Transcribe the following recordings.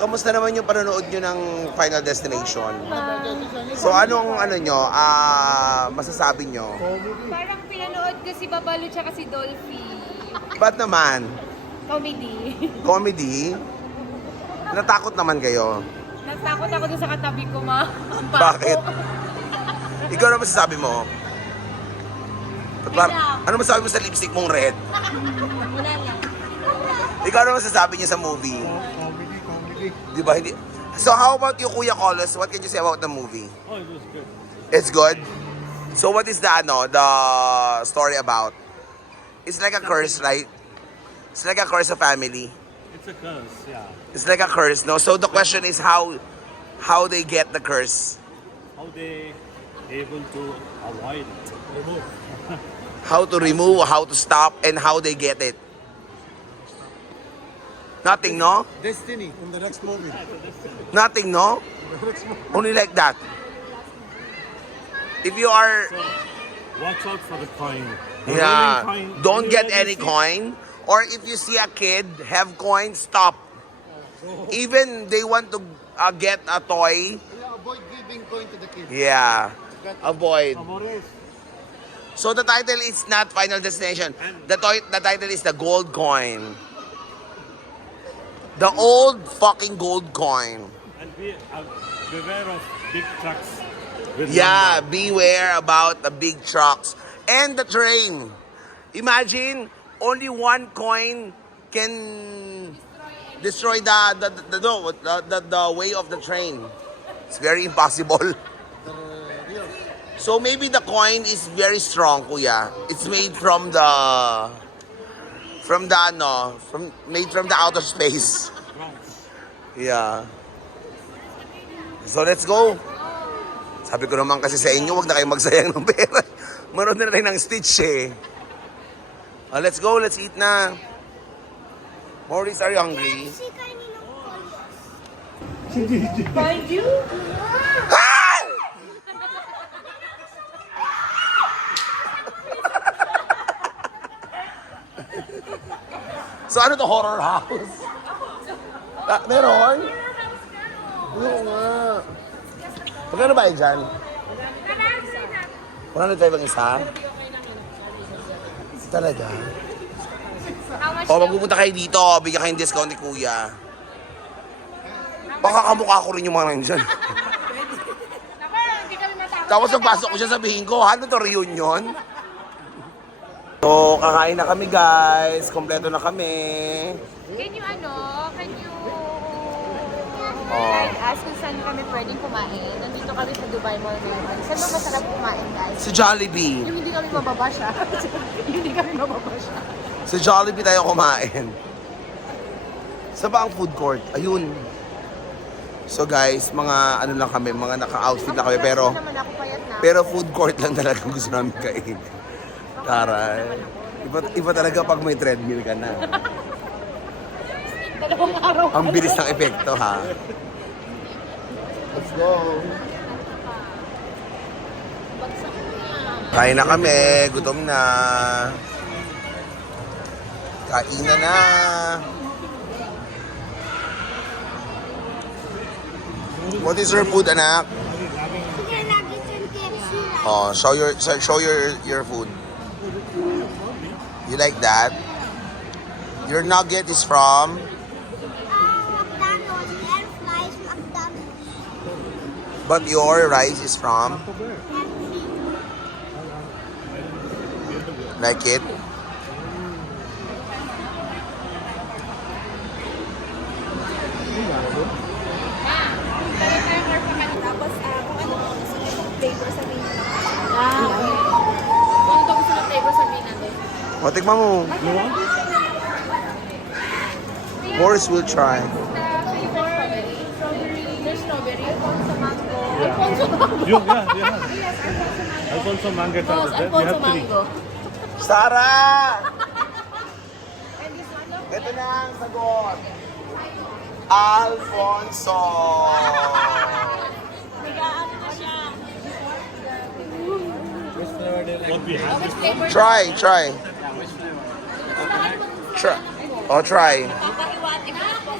kamusta naman yung panonood nyo ng Final Destination? So, anong masasabi nyo? Parang pinanood ko si Babalu tsaka si Dolphy. Ba't naman? Comedy. Comedy? Natakot naman kayo? Natakot ako dun sa katabi ko, ma. Ang Bakit? baho. Ikaw na masasabi mo? Ano masasabi mo sa lipstick mong red? Wala lang. Ikaw na masasabi niya sa movie? Comedy. Di ba? Hindi. So how about you, Kuya Carlos? What can you say about the movie? Oh, it was good. It's good? So what is the story about? It's like a curse, right? It's like a curse of family. It's a curse, yeah. It's like a curse, no? So the question is how they get the curse. How they able to avoid it. Remove. How to remove, how to stop, and how they get it. Nothing, no? Destiny in the next movie. Nothing, no? Only like that. If you are, So, watch out for the coin. The yeah, rolling coin. don't You get know, you any see- coin. Or if you see a kid have coin, stop. Even they want to get a toy, Yeah, avoid giving coin to the kids. yeah, avoid. Amores. So the title is not Final Destination. The title is the Gold Coin. The old fucking gold coin. And beware of big trucks. With Yeah, lumber. beware about the big trucks and the train. Imagine only one coin can destroy the way of the train. It's very impossible. So maybe the coin is very strong, kuya. It's made from the outer space. Yeah. So let's go. Sabi ko naman kasi sa inyo, wag na kayo magsayang ng pera. Maroon na rin ng Stitch eh. Let's go, let's eat na. Maurice, are you hungry? Find you? So ano to, horror house? Meron? Oo nga. Magkano ba yun dyan? 105 ang isa? Talaga? How much O, magpupunta kayo dito, bigyan kayong discount ni kuya. Baka kamukha ko rin yung mga nandyan. Naku, hindi kami matakot. Tapos pagpasok ko siya, sabihin ko, ano to, reunion? So, kakain na kami guys. Kompleto na kami. Can you Oh. like ask kung saan kami pwedeng kumain? Nandito kami sa Dubai Mall ngayon. Saan ba masarap kumain, guys? Sa Jollibee. Yung hindi kami mababasya. Yung hindi kami mababasya. Sa Jollibee tayo kumain. Sa ba ang food court? Ayun. So guys, mga ano lang kami, mga naka-outfit na kami. Pero Naman ako payat na. pero food court lang talaga gusto namin kain. Taray. Iba talaga pag may treadmill ka na. Dalawang araw. Ang bilis ng epekto ha. Let's go. Bagsak ko yan. Kain na kami, gutom na. Kain na. What is your food, anak? Oh, show your food. You like that? Your nugget is from McDonald's and fries McDonald's. but your rice is from like it? Tapos, kung ano po gusto niyo pong flavor sabihin niyo. Kung ano gusto niyo flavor sabihin natin. O, tikman mo. Boris will try. There's strawberry, Alfonso mango. Alfonso mango. Yeah. Alfonso Mango. Boss, We Alfonso have three. mango. Sarah! And this one, no? Ito na ang sagot. Alfonso! Nag-aano na siya. What we have Which flavor? Try. Try. Oh, try. Papahiwatig na po.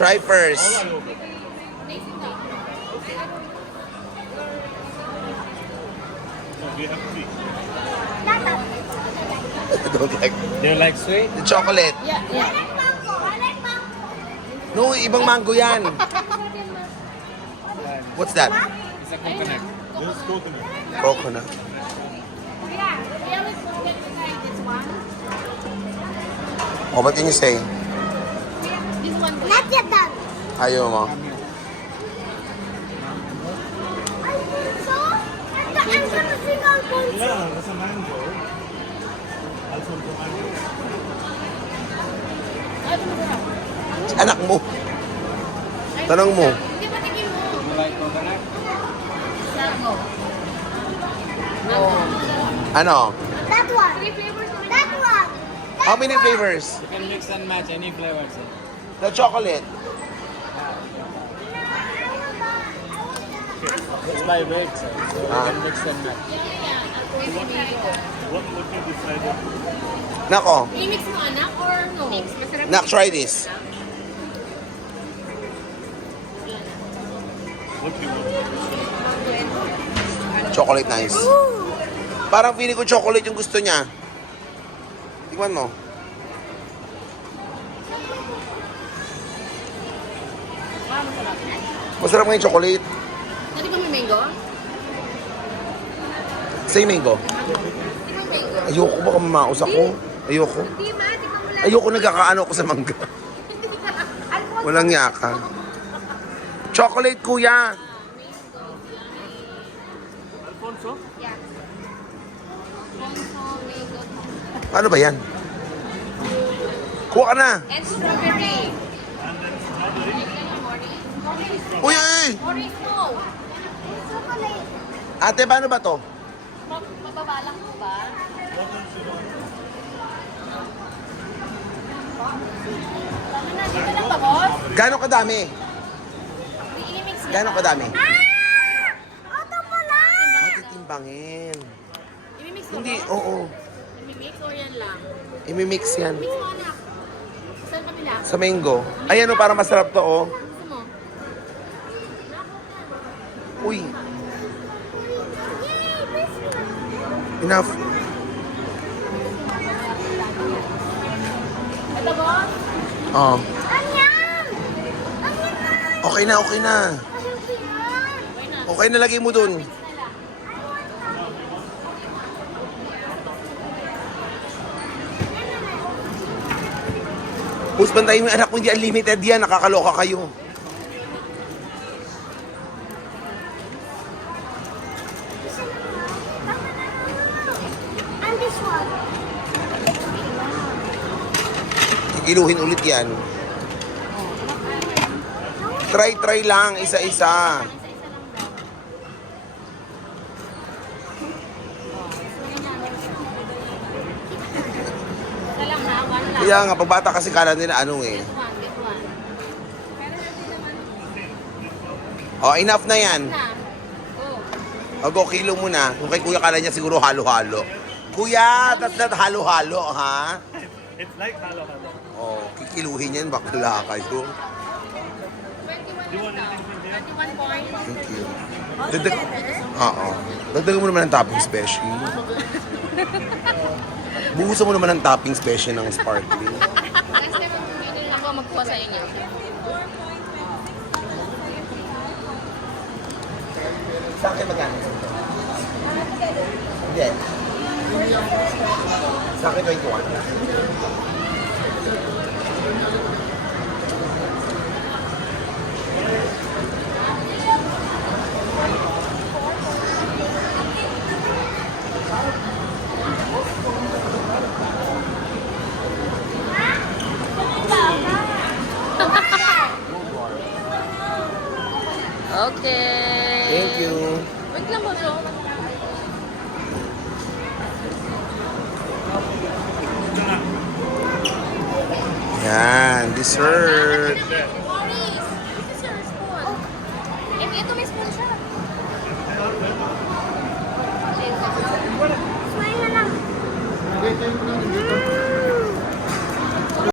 Try first. All are open. No, we have three. I don't like Do you like sweet? the chocolate. Yeah, yeah. Mango. I like mango. No, ibang mango yan. What's that? It's a coconut. This is coconut. Coconut. Oh, what can you say? This one. Not yet done. Ayaw mo. I think so. I'm gonna sing Alfonso. Yeah, that's a mango. Alfonso mango. Anak mo. Tanong mo. Hindi ba tingin mo? You like coconut? Mango. Ano? That one. That one. How many flavors? You can mix and match any flavor, sir. The chocolate. It's by weight, sir. So you can mix and match. What you decided? Nako. I-mix mo anak or no? Mix. Masarap. Nak, try this. What you want? Chocolate nice. Parang feeling ko chocolate yung gusto niya. Tingnan mo. Masarap nga yung chocolate. Dati ba may mango? Say mango. Di ba mango? Ayoko, baka mamaos ako. Ayoko. Di ba? Di ba mo lang? Ayoko nagkakaano ako sa mangga. Alfonso. Walang yaka. Chocolate, kuya. Alfonso? Yeah. Alfonso, mango. Paano ba yan? Kuha ka na. And strawberry. Uy, uy! Orange no. Chocolate. Ate, paano ba to? Mababalak mo ba? Ano na? Dito lang ba, boss? Gano'ng kadami? I-mix niya. Gano'ng kadami? Auto pala. Titimbangin. I-mix mo Hindi, ba? oo. I-mix or yan lang? Imimix yan. Mix mo anak. Saan kabila? Sa mango. Ayan o, para masarap to, oh. Gusto mo? Uy. Enough. Ito, boss? Oh. Anyan. Anyan na. Okay na, okay na. Okay na. Okay na, lagay mo dun. Pus, bantayin mo yung anak mo, hindi unlimited yan. Nakakaloka kayo. And this one. Iluhin ulit yan. Try lang, isa-isa. Isa lang ha, one lang. Kaya nga, pagbata kasi kala nila ano eh. Get one. Oh, enough na yan. Na. Go. O, go kilo muna. Kung kay kuya kala niya siguro halo-halo. Kuya, that's not halo-halo, ha? It's like halo halo. Oh, kikiluhin yan, bakla kayo. 21 lang. 21 points. Thank you. Dagdag, oo. Dagdagan mo naman ng topping special. Buhusan mo naman ng topping special ng sparkling. Next time, hindi lang ako magkuha sa inyo. Sa akin magkano? Hindi. Sa akin 21. Okay. Thank you. Wait lang mo, so. Yan, dessert.